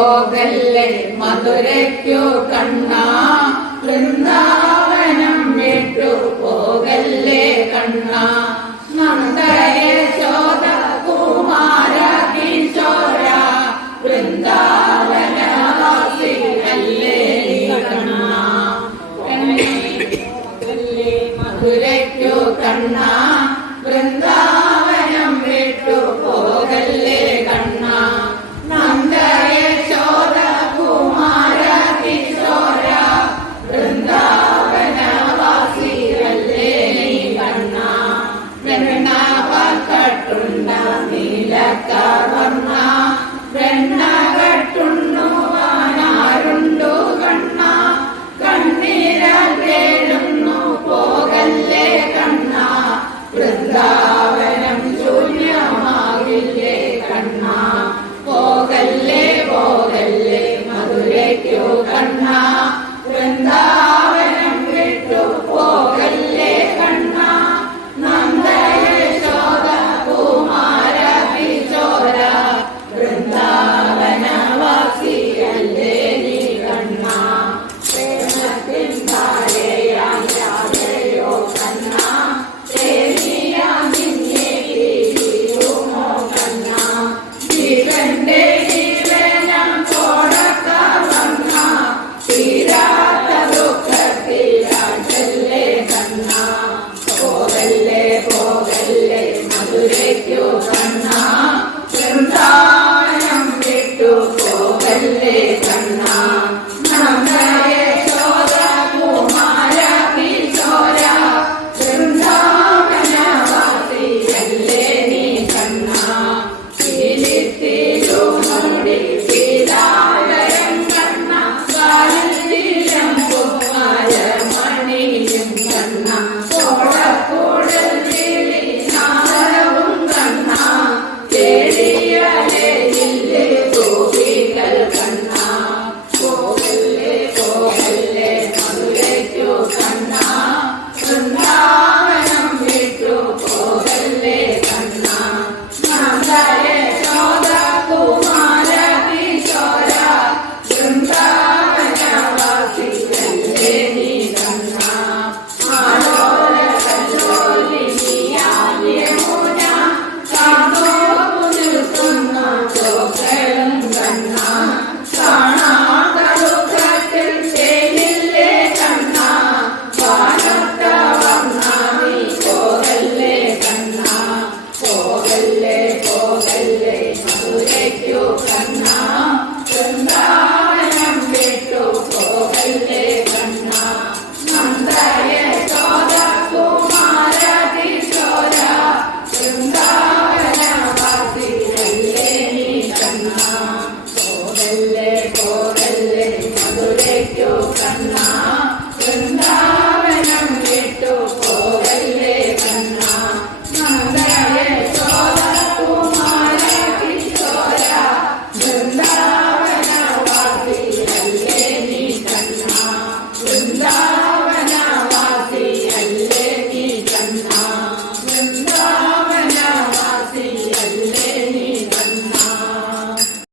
പോകല്ലേ മധുരയ്ക്കു കണ്ണാ, വൃന്ദാവനം വിട്ടു പോകല്ലേ കണ്ണാ. നന്ദ യശോദ കുമാര കിശോര വൃന്ദാവനവാസിയല്ലേ കണ്ണാ. മധുരയ്ക്കു കണ്ണാ, വൃന്ദാവനം വിട്ടു പോകല്ലേ കണ്ണാ. നന്ദ യശോദ കുമാര കിശോര വൃന്ദാവനവാസിയല്ലേ കണ്ണാ. വെണ്ണകട്ടുണ്ട നീലക്കവർണ്ണ വെണ്ണകട്ടുണ്ണുവാനാരുണ്ടു കണ്ണാ. കണ്ണീരാൽ വേഴുന്നു പോകല്ലേ കണ്ണാ. വൃന്ദാവനം ശൂന്യമാകില്ലേ കണ്ണാ. പോകല്ലേ പോകല്ലേ മധുരയ്ക്കു കണ്ണാ. വൃന്ദാ